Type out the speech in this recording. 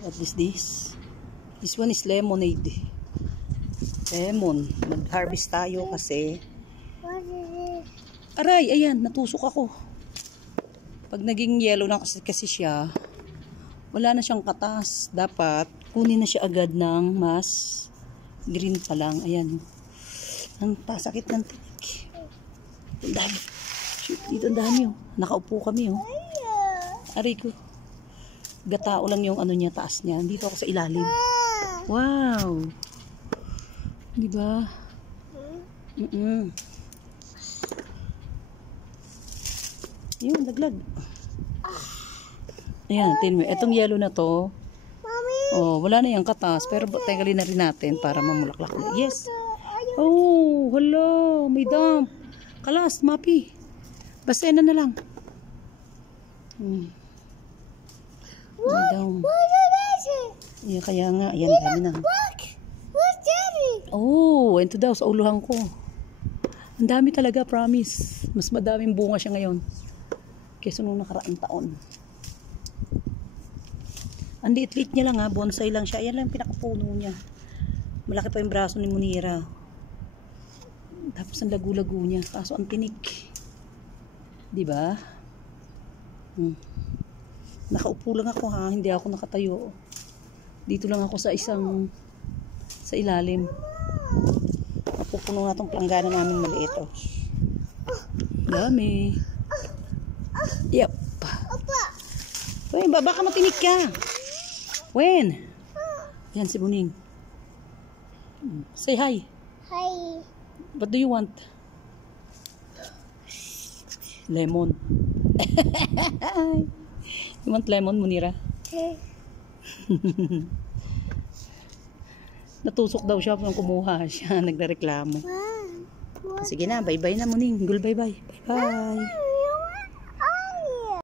What is this? This one is lemonade. Lemon. Mag-harvest tayo kasi. What is it? Aray, ayan, natusok ako. Pag naging yellow na kasi siya, wala na siyang katas. Dapat, kunin na siya agad ng mas green pa lang. Ayan. Ang pasakit ng tinik. Ang dami. Shoot, dito ang dami oh. Nakaupo kami oh. Aray ko. Gatao lang yung ano niya, taas niya. Dito ako sa ilalim. Wow. Diba? Yun, laglag. Ayan, tinmo. Etong yellow na to. Oh, wala na yung katas. Pero tanggalin na rin natin para mamulaklak na. Yes. Oh, hala. May dump. Kalas, mapi. Basena na lang. May dump. Yeah, kaya nga. Ayan, dami na. Oh, ito daw sa uluhan ko. Ang dami talaga, promise. Mas madaming bunga siya ngayon kaysa nung nakaraang taon. Ang liit-liit niya lang ha, bonsai lang siya. Ayan lang yung pinakapuno niya. Malaki pa yung braso ni Munira. Tapos ang lagu-lagu niya. Kaso ang tinik. Diba? Nakaupo lang ako ha, hindi ako nakatayo. Dito lang ako sa ilalim. Pupuno na itong planggana namin maliit oh. Dami. Yep. Wen, baba ka, matinik ka. Wen. Yan si Buning. Say hi. Hi. What do you want? Lemon. You want lemon, Munira? Natusok daw siya nung kumuha siya. Nagreklamo. Sige na, bye-bye na, Muning. Gul, bye-bye. Bye-bye.